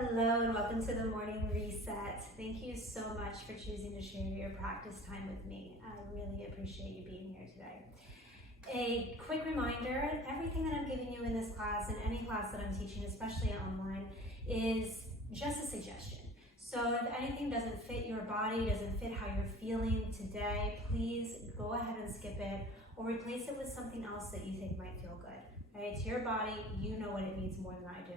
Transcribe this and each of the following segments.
Hello and welcome to the morning reset. Thank you so much for choosing to share your practice time with me. I really appreciate you being here today. A quick reminder, everything that I'm giving you in this class and any class that I'm teaching, especially online, is just a suggestion. So if anything doesn't fit your body, doesn't fit how you're feeling today, please go ahead and skip it or replace it with something else that you think might feel good. Right? It's your body, you know what it needs more than I do.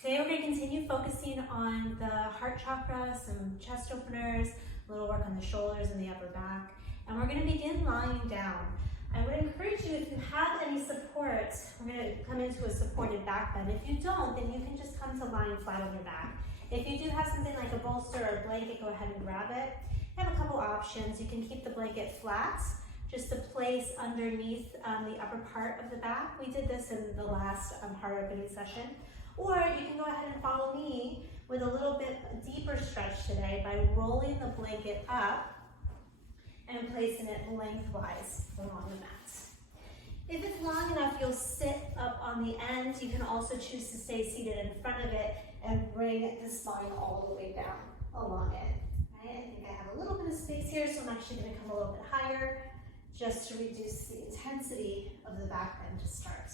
Today we're going to continue focusing on the heart chakra, some chest openers, a little work on the shoulders and the upper back, and we're going to begin lying down. I would encourage you, if you have any support, we're going to come into a supported back bend. If you don't, then you can just come to lying flat on your back. If you do have something like a bolster or a blanket, go ahead and grab it. You have a couple options. You can keep the blanket flat, just to place underneath the upper part of the back. We did this in the last heart opening session. Or you can go ahead and follow me with a little bit deeper stretch today by rolling the blanket up and placing it lengthwise along the mat. If it's long enough, you'll sit up on the end. You can also choose to stay seated in front of it and bring the spine all the way down along it. Right? I think I have a little bit of space here, so I'm actually going to come a little bit higher just to reduce the intensity of the back bend to start.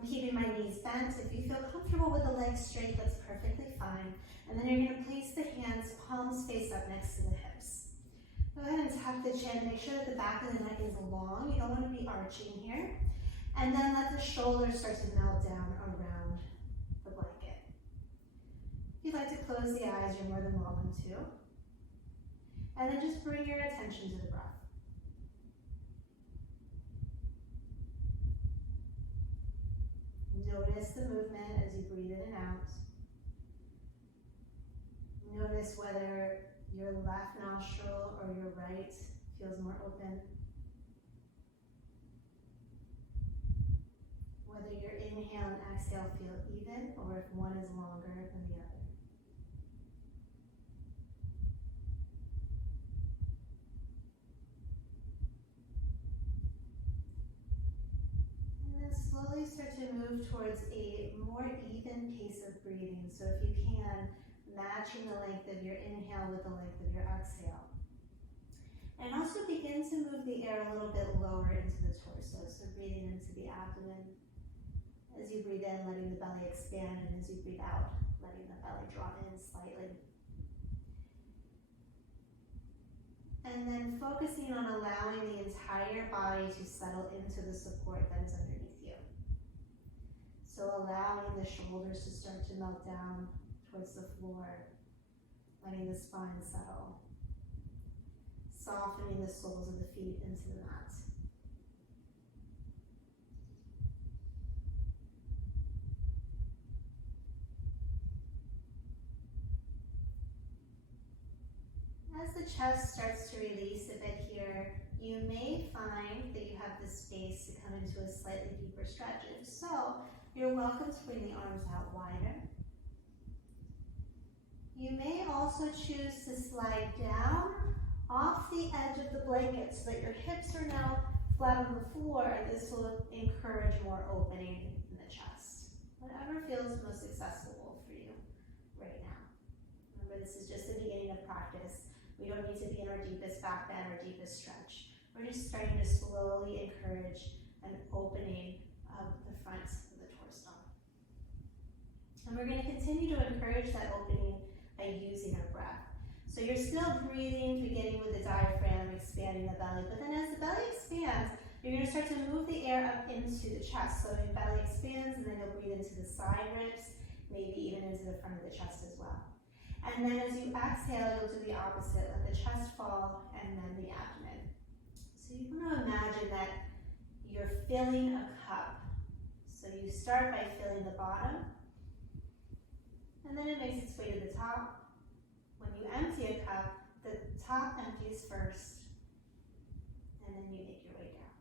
I'm keeping my knees bent. If you feel comfortable with the legs straight, that's perfectly fine. And then you're going to place the hands palms face up next to the hips. Go ahead and tuck the chin. Make sure that the back of the neck is long. You don't want to be arching here. And then let the shoulders start to melt down around the blanket. If you'd like to close the eyes, you're more than welcome to. And then just bring your attention to the breath. Notice the movement as you breathe in and out. Notice whether your left nostril or your right feels more open. Whether your inhale and exhale feel even or if one is longer than the other. Slowly start to move towards a more even pace of breathing. So if you can, matching the length of your inhale with the length of your exhale. And also begin to move the air a little bit lower into the torso. So breathing into the abdomen. As you breathe in, letting the belly expand, and as you breathe out, letting the belly drop in slightly. And then focusing on allowing the entire body to settle into the support that is underneath. So allowing the shoulders to start to melt down towards the floor, letting the spine settle, softening the soles of the feet into the mat. As the chest starts to release a bit here, you may find that you have the space to come into a slightly deeper stretch. If so, you're welcome to bring the arms out wider. You may also choose to slide down off the edge of the blanket so that your hips are now flat on the floor. This will encourage more opening in the chest. Whatever feels most accessible for you right now. Remember, this is just the beginning of practice. We don't need to be in our deepest back bend or deepest stretch. We're just starting to slowly encourage an opening of the front of the torso. And we're going to continue to encourage that opening by using our breath. So you're still breathing, beginning with the diaphragm, expanding the belly, but then as the belly expands, you're going to start to move the air up into the chest. So your belly expands, and then you'll breathe into the side ribs, maybe even into the front of the chest as well. And then as you exhale, you'll do the opposite. Let the chest fall, and then the abdomen. So you want to imagine that you're filling a cup. So you start by filling the bottom, and then it makes its way to the top. When you empty a cup, the top empties first, and then you make your way down.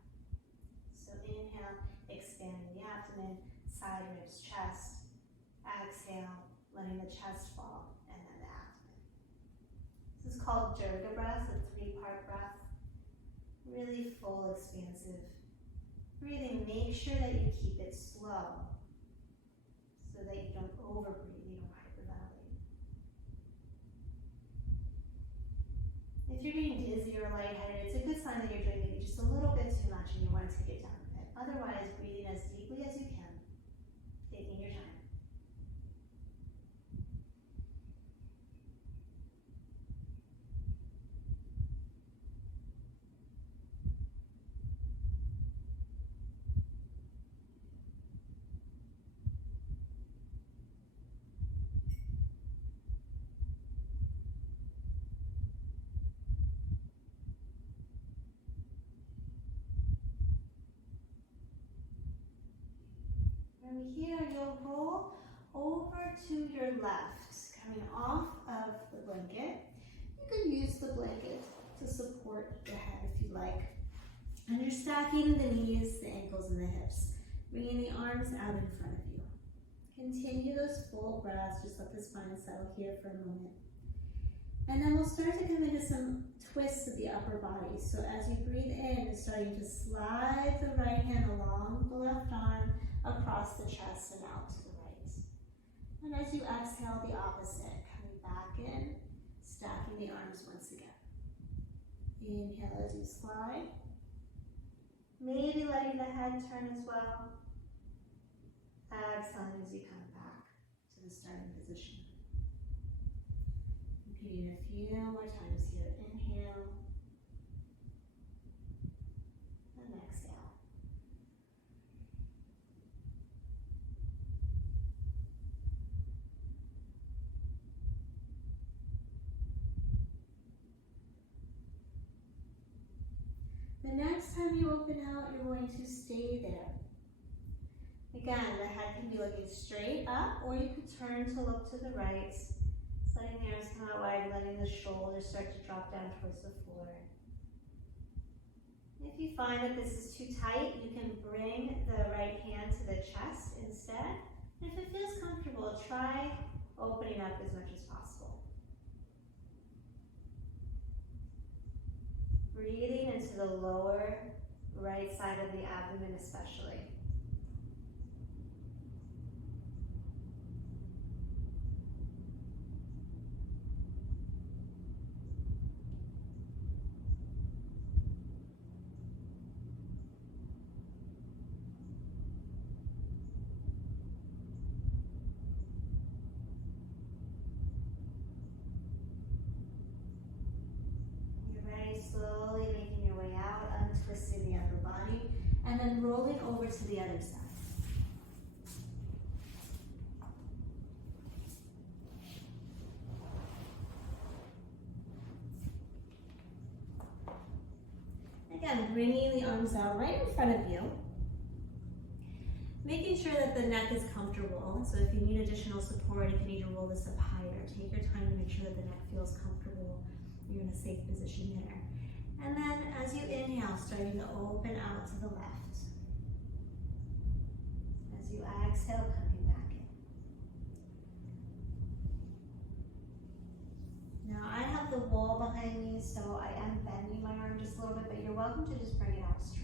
So inhale, expanding the abdomen, side ribs, chest. Exhale, letting the chest fall, and then the abdomen. This is called Durga breath, a 3-part breath. Really full, expansive breathing. Make sure that you keep it slow so that you don't overbreathe, you don't From here, you'll roll over to your left, coming off of the blanket. You can use the blanket to support your head if you like. And you're stacking the knees, the ankles, and the hips, bringing the arms out in front of you. Continue those full breaths. Just let the spine settle here for a moment. And then we'll start to come into some twists of the upper body. So as you breathe in, starting to slide the right hand along the left arm, across the chest and out to the right. And as you exhale, the opposite, coming back in, stacking the arms once again. Inhale as you slide. Maybe letting the head turn as well. Exhaling as you come back to the starting position. Repeating a few more times here. Inhale. And exhale. The next time you open out, you're going to stay there. Again, the head can be looking straight up, or you could turn to look to the right. Letting the arms come out wide, letting the shoulders start to drop down towards the floor. If you find that this is too tight, you can bring the right hand to the chest instead. And if it feels comfortable, try opening up as much as possible. Breathing into the lower right side of the abdomen especially. Slowly making your way out, untwisting the upper body, and then rolling over to the other side. Again, bringing the arms out right in front of you. Making sure that the neck is comfortable. So if you need additional support, if you need to roll this up higher, take your time to make sure that the neck feels comfortable. You're in a safe position there. And then as you inhale, starting to open out to the left. As you exhale, coming back in. Now I have the wall behind me, so I am bending my arm just a little bit, but you're welcome to just bring it out straight.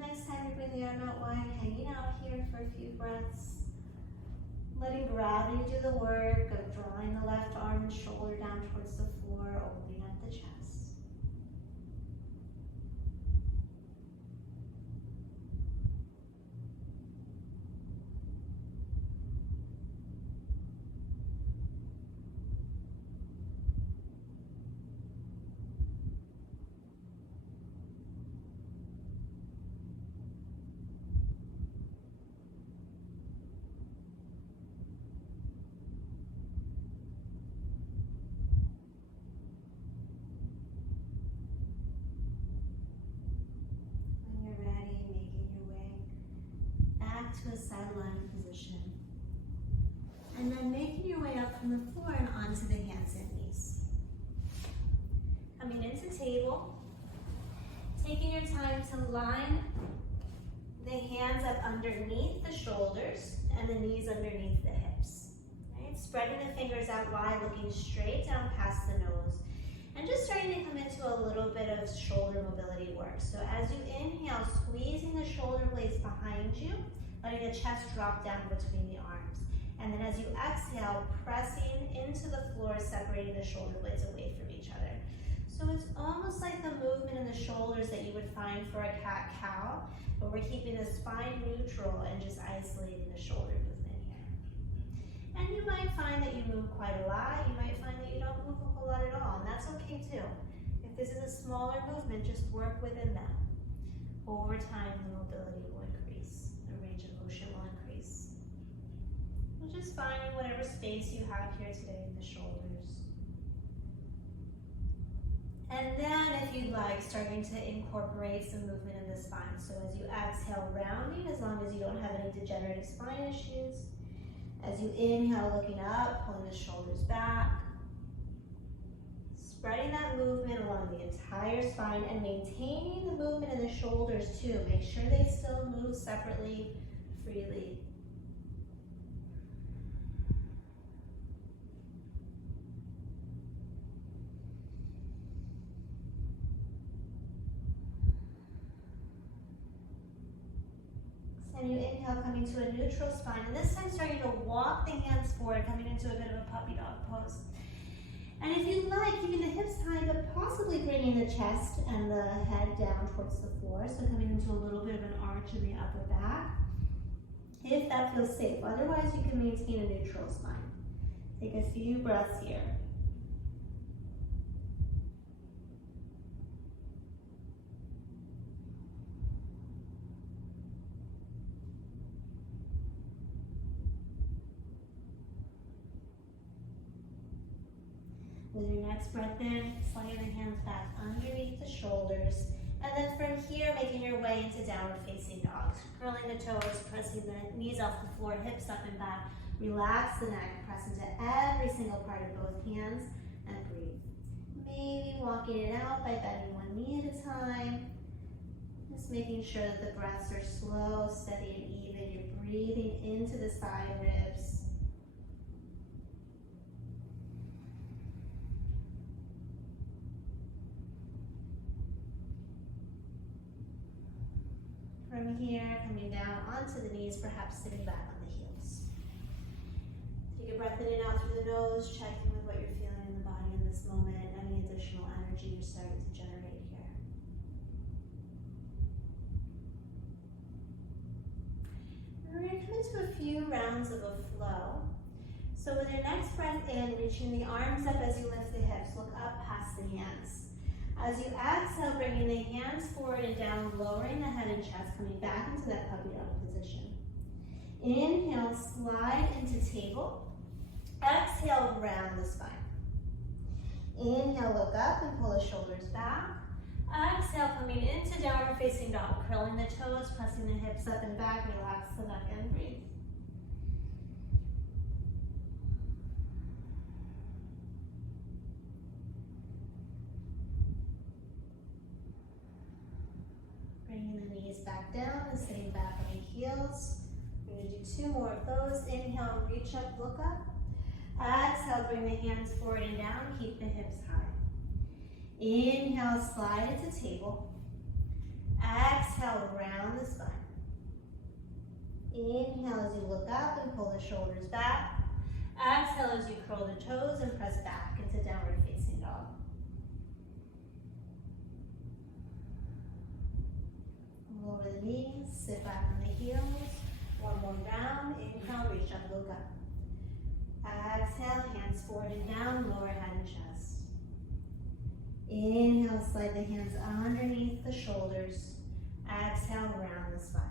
Next time you bring the arm out wide, hanging out here for a few breaths. Letting gravity do the work of drawing the left arm and shoulder down towards the floor, opening up the chest. To a side lying position. And then making your way up from the floor and onto the hands and knees. Coming into table, taking your time to line the hands up underneath the shoulders and the knees underneath the hips. Right? Spreading the fingers out wide, looking straight down past the nose. And just starting to come into a little bit of shoulder mobility work. So as you inhale, squeezing the shoulder blades behind you, letting the chest drop down between the arms. And then as you exhale, pressing into the floor, separating the shoulder blades away from each other. So it's almost like the movement in the shoulders that you would find for a cat-cow, but we're keeping the spine neutral and just isolating the shoulder movement here. And you might find that you move quite a lot. You might find that you don't move a whole lot at all, and that's okay too. If this is a smaller movement, just work within that. Over time, the mobility will increase, the range of motion will increase. We'll just find whatever space you have here today in the shoulders. And then, if you'd like, starting to incorporate some movement in the spine. So as you exhale, rounding, as long as you don't have any degenerative spine issues. As you inhale, looking up, pulling the shoulders back. Spreading that movement along the entire spine and maintaining the movement in the shoulders too. Make sure they still move separately, freely. And you inhale, coming to a neutral spine. And this time starting to walk the hands forward, coming into a bit of a puppy dog pose. And if you'd like, keeping the hips high, but possibly bringing the chest and the head down towards the floor. So coming into a little bit of an arch in the upper back, if that feels safe. Otherwise, you can maintain a neutral spine. Take a few breaths here. With your next breath in, sliding the hands back underneath the shoulders. And then from here, making your way into downward facing dog. Curling the toes, pressing the knees off the floor, hips up and back. Relax the neck, press into every single part of both hands, and breathe. Maybe walking it out by bending one knee at a time. Just making sure that the breaths are slow, steady, and even. You're breathing into the side ribs. From here, coming down onto the knees, perhaps sitting back on the heels. Take a breath in and out through the nose, checking with what you're feeling in the body in this moment, any additional energy you're starting to generate here. We're going to come into a few rounds of a flow. So with your next breath in, reaching the arms up as you lift the hips, look up past the hands. As you exhale, bringing the hands forward and down, lowering the head and chest, coming back into that puppy dog position. Inhale, slide into table. Exhale, round the spine. Inhale, look up and pull the shoulders back. Exhale, coming into downward facing dog, curling the toes, pressing the hips up and back, relax the neck and breathe. Bringing the knees back down and sitting back on the heels. We're going to do 2 more of those. Inhale, reach up, look up. Exhale, bring the hands forward and down. Keep the hips high. Inhale, slide it to table. Exhale, round the spine. Inhale as you look up and pull the shoulders back. Exhale as you curl the toes and press back into downward facing dog. Lower the knees, sit back on the heels. 1 more round. Inhale, reach up, look up. Exhale, hands forward and down, lower head and chest. Inhale, slide the hands underneath the shoulders. Exhale, round the spine.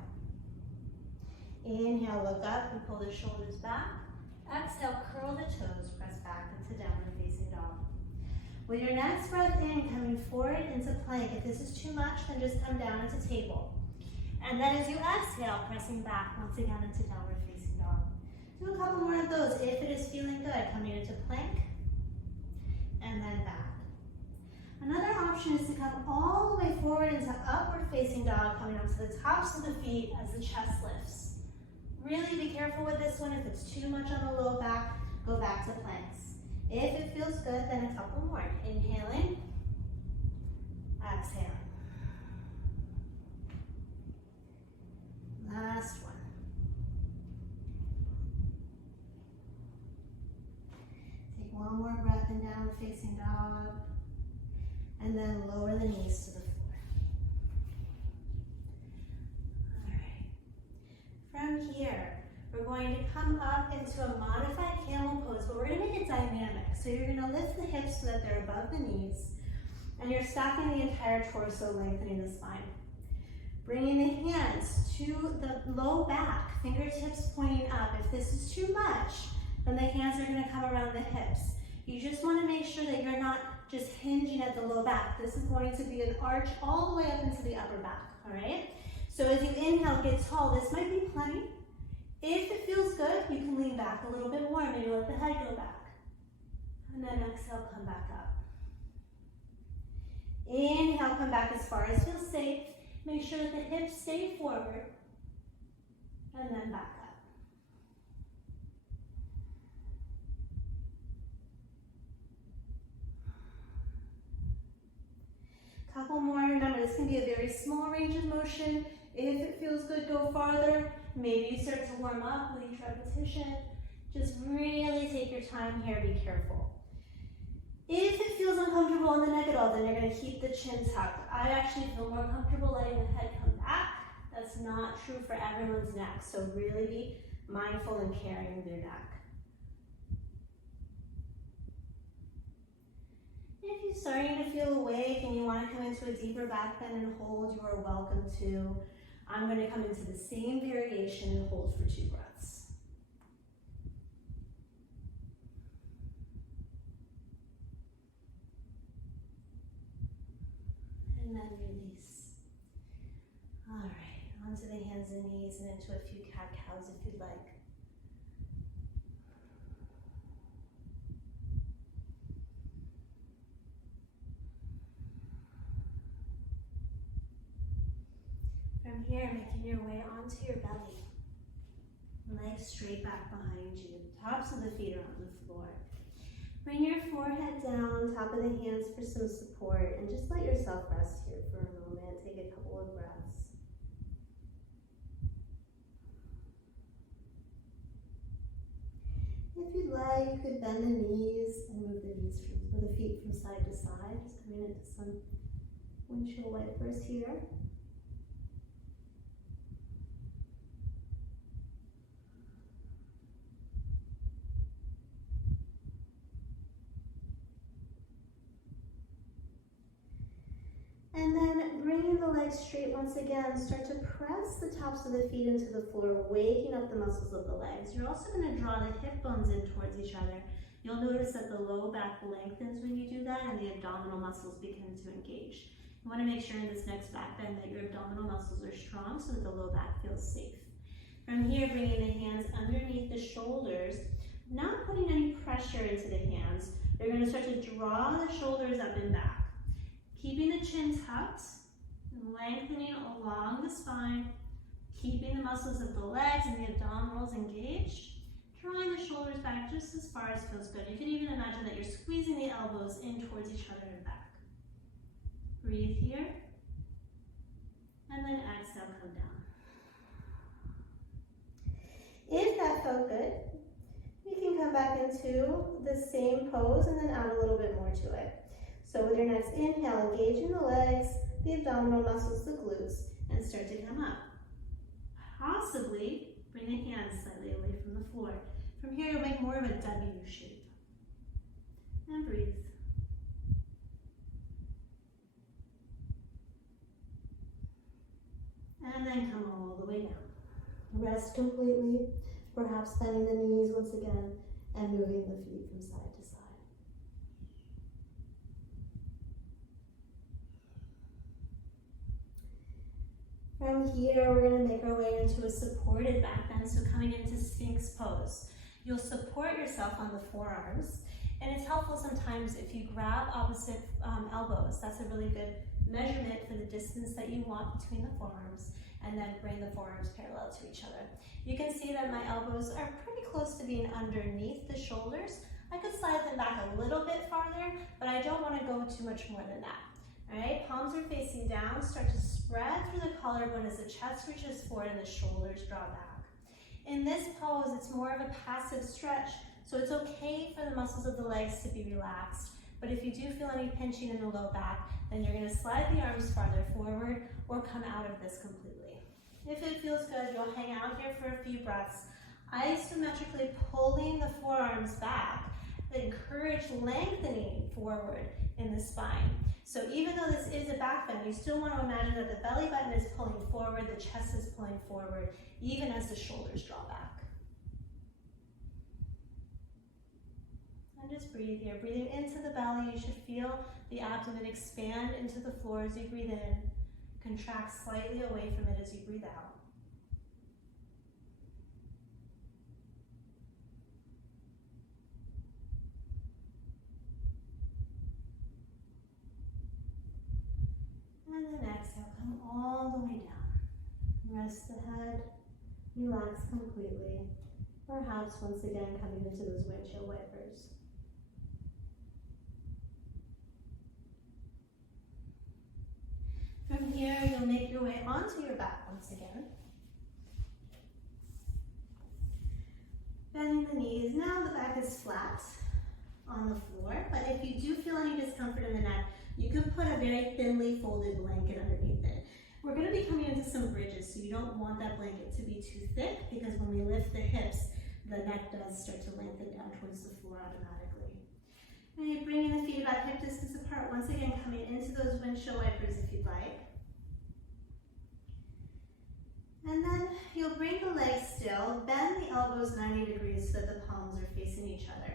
Inhale, look up and pull the shoulders back. Exhale, curl the toes, press back into downward facing dog. With your next breath in, coming forward into plank. If this is too much, then just come down into table. And then as you exhale, pressing back once again into downward facing dog. Do a couple more of those if it is feeling good. Coming into plank and then back. Another option is to come all the way forward into upward facing dog, coming onto the tops of the feet as the chest lifts. Really be careful with this one. If it's too much on the low back, go back to planks. If it feels good, then a couple more. Inhaling, exhaling. Last one. Take 1 more breath in, downward facing dog, and then lower the knees to the floor. All right. From here, we're going to come up into a modified camel pose, but we're going to make it dynamic. So you're going to lift the hips so that they're above the knees, and you're stacking the entire torso, lengthening the spine. Bringing the hands to the low back, fingertips pointing up. If this is too much, then the hands are going to come around the hips. You just want to make sure that you're not just hinging at the low back. This is going to be an arch all the way up into the upper back, all right? So as you inhale, get tall. This might be plenty. If it feels good, you can lean back a little bit more. Maybe let the head go back. And then exhale, come back up. Inhale, come back as far as feels safe. Make sure that the hips stay forward. And then back up. Couple more. Remember, this can be a very small range of motion. If it feels good, go farther. Maybe you start to warm up with each repetition. Just really take your time here. Be careful. If it feels uncomfortable in the neck at all, then you're going to keep the chin tucked. I actually feel more comfortable letting the head come back. That's not true for everyone's neck, so really be mindful and caring of your neck. If you're starting to feel awake and you want to come into a deeper back bend and hold, you are welcome to. I'm going to come into the same variation and hold for 2 breaths. And then release. All right, onto the hands and knees and into a few cat-cows if you'd like. From here, making your way onto your belly. Legs straight back behind you. Tops of the feet are on the floor. Bring your forehead down, top of the hands for some support, and just let yourself rest here for a moment. Take a couple of breaths. If you'd like, you could bend the knees and move the feet from side to side. Just coming into some windshield wipers here. And then bringing the legs straight once again, start to press the tops of the feet into the floor, waking up the muscles of the legs. You're also going to draw the hip bones in towards each other. You'll notice that the low back lengthens when you do that and the abdominal muscles begin to engage. You want to make sure in this next back bend that your abdominal muscles are strong so that the low back feels safe. From here, bringing the hands underneath the shoulders, not putting any pressure into the hands. You're going to start to draw the shoulders up and back. Keeping the chin tucked and lengthening along the spine, keeping the muscles of the legs and the abdominals engaged, drawing the shoulders back just as far as feels good. You can even imagine that you're squeezing the elbows in towards each other and back. Breathe here, and then exhale, come down. If that felt good, you can come back into the same pose and then add a little bit more to it. So with your next inhale, engaging the legs, the abdominal muscles, the glutes, and start to come up. Possibly bring the hands slightly away from the floor. From here, you'll make more of a W shape. And breathe. And then come all the way down. Rest completely, perhaps bending the knees once again, and moving the feet from side to side. From here, we're going to make our way into a supported back bend, so coming into Sphinx pose. You'll support yourself on the forearms, and it's helpful sometimes if you grab opposite elbows. That's a really good measurement for the distance that you want between the forearms, and then bring the forearms parallel to each other. You can see that my elbows are pretty close to being underneath the shoulders. I could slide them back a little bit farther, but I don't want to go too much more than that. All right, palms are facing down. Start to spread through the collarbone as the chest reaches forward and the shoulders draw back. In this pose, it's more of a passive stretch, so it's okay for the muscles of the legs to be relaxed. But if you do feel any pinching in the low back, then you're going to slide the arms farther forward or come out of this completely. If it feels good, you'll hang out here for a few breaths, isometrically pulling the forearms back. Encourage lengthening forward in the spine. So even though this is a back bend, you still want to imagine that the belly button is pulling forward, the chest is pulling forward, even as the shoulders draw back. And just breathe here. Breathing into the belly, you should feel the abdomen expand into the floor as you breathe in, contract slightly away from it as you breathe out. And then exhale, come all the way down. Rest the head, relax completely. Perhaps once again coming into those windshield wipers. From here, you'll make your way onto your back once again. Bending the knees. Now the back is flat on the floor, but if you do feel any discomfort in the neck, you can put a very thinly folded blanket underneath it. We're going to be coming into some bridges, so you don't want that blanket to be too thick, because when we lift the hips, the neck does start to lengthen down towards the floor automatically. And you're bringing the feet about hip distance apart. Once again, coming into those windshield wipers if you'd like. And then you'll bring the legs still, bend the elbows 90 degrees so that the palms are facing each other.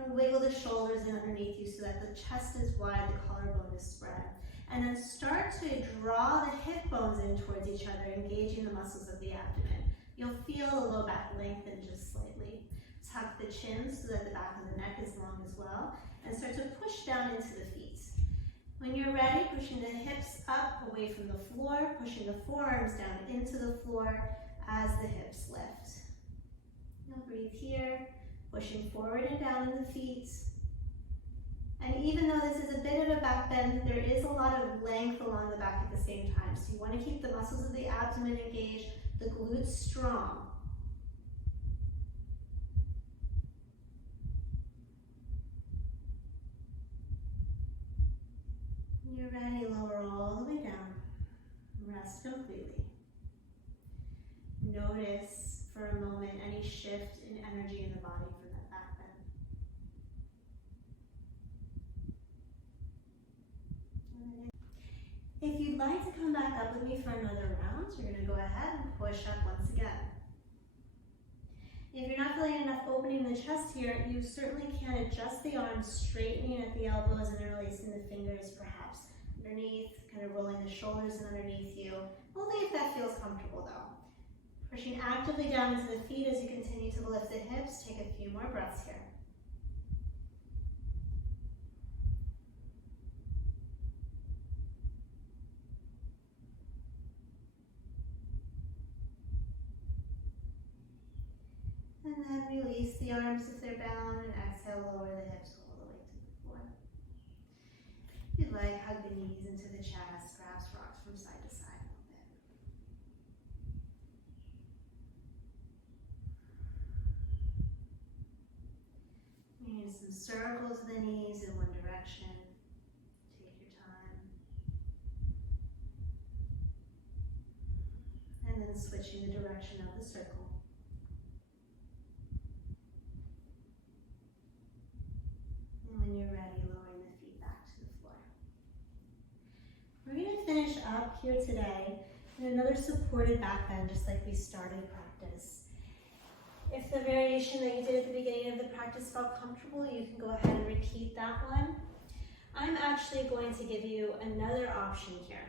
And wiggle the shoulders in underneath you so that the chest is wide, the collarbone is spread. And then start to draw the hip bones in towards each other, engaging the muscles of the abdomen. You'll feel the low back lengthen just slightly. Tuck the chin so that the back of the neck is long as well, and start to push down into the feet. When you're ready, pushing the hips up away from the floor, pushing the forearms down into the floor as the hips lift. Now breathe here, pushing forward and down in the feet. And even though this is a bit of a back bend, there is a lot of length along the back at the same time. So you want to keep the muscles of the abdomen engaged, the glutes strong. When you're ready, lower all the way down. Rest completely. Notice for a moment any shift in energy in the body from that back bend. If you'd like to come back up with me for another round, you're going to go ahead and push up once again. If you're not feeling enough opening in the chest here, you certainly can adjust the arms, straightening at the elbows and interlacing the fingers perhaps underneath, kind of rolling the shoulders in underneath you. Only if that feels comfortable though. Pushing actively down into the feet as you continue to lift the hips. Take a few more breaths here. And then release the arms if they're bound, and exhale, lower the hips all the way to the floor. If you'd like, hug the knees into the chest, perhaps rocks from side to side a little bit. Maybe some circles of the knees in one direction. Take your time. And then switching the direction of the circle. When you're ready, lowering the feet back to the floor. We're going to finish up here today in another supported back bend, just like we started practice. If the variation that you did at the beginning of the practice felt comfortable, you can go ahead and repeat that one. I'm actually going to give you another option here,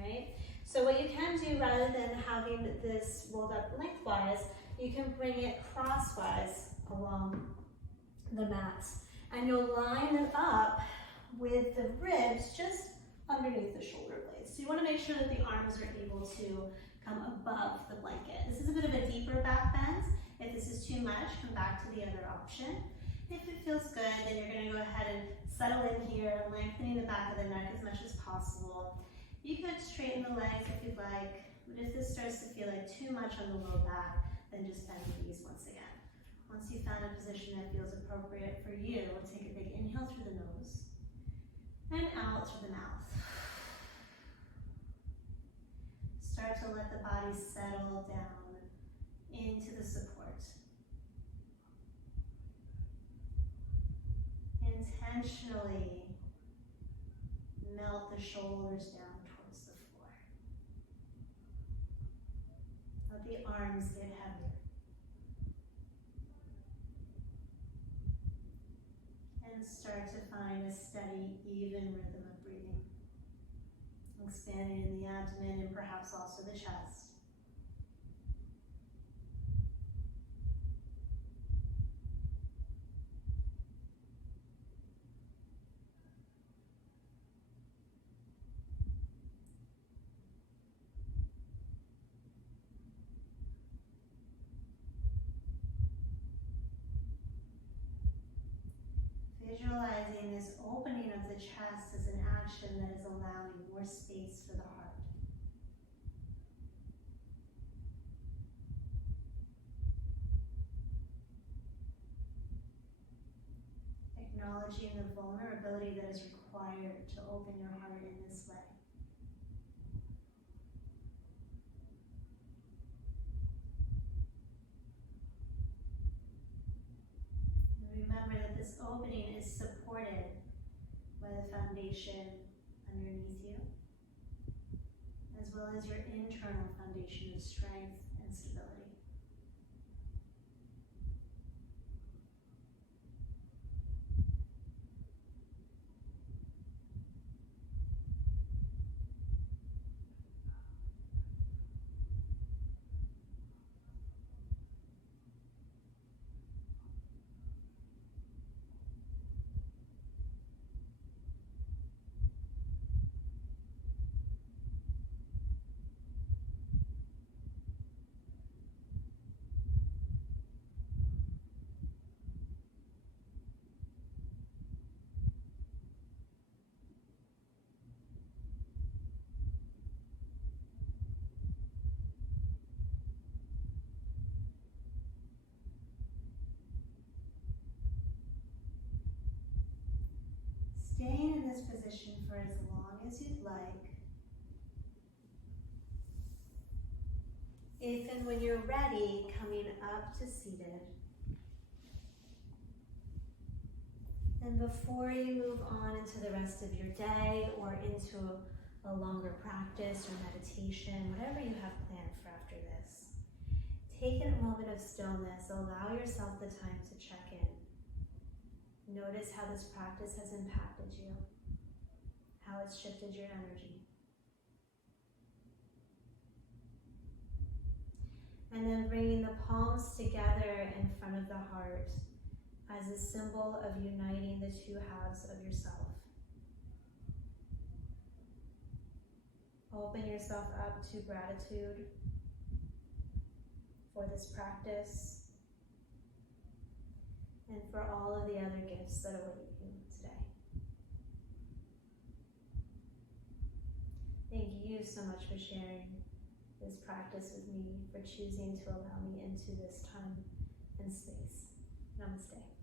right? So what you can do, rather than having this rolled up lengthwise, you can bring it crosswise along the mat. And you'll line it up with the ribs just underneath the shoulder blades. So you want to make sure that the arms are able to come above the blanket. This is a bit of a deeper back bend. If this is too much, come back to the other option. If it feels good, then you're going to go ahead and settle in here, lengthening the back of the neck as much as possible. You could straighten the legs if you'd like, but if this starts to feel like too much on the low back, then just bend the knees once again. Once you've found a position that feels appropriate for you, take a big inhale through the nose and out through the mouth. Start to let the body settle down into the support. Intentionally, the shoulders down towards the floor. Let the arms get heavier. And start to find a steady, even rhythm of breathing. Expanding in the abdomen and perhaps also the chest. Visualizing this opening of the chest as an action that is allowing more space for the heart. Acknowledging the vulnerability that is required to open your heart in this way. Remember that this opening is supported by the foundation underneath you, as well as your internal foundation of strength and stability. Staying in this position for as long as you'd like. If and when you're ready, coming up to seated. And before you move on into the rest of your day or into a longer practice or meditation, whatever you have planned for after this, take a moment of stillness. Allow yourself the time to check in. Notice how this practice has impacted you, how it's shifted your energy. And then bringing the palms together in front of the heart as a symbol of uniting the two halves of yourself. Open yourself up to gratitude for this practice and for all of the other gifts that await you today. Thank you so much for sharing this practice with me, for choosing to allow me into this time and space. Namaste.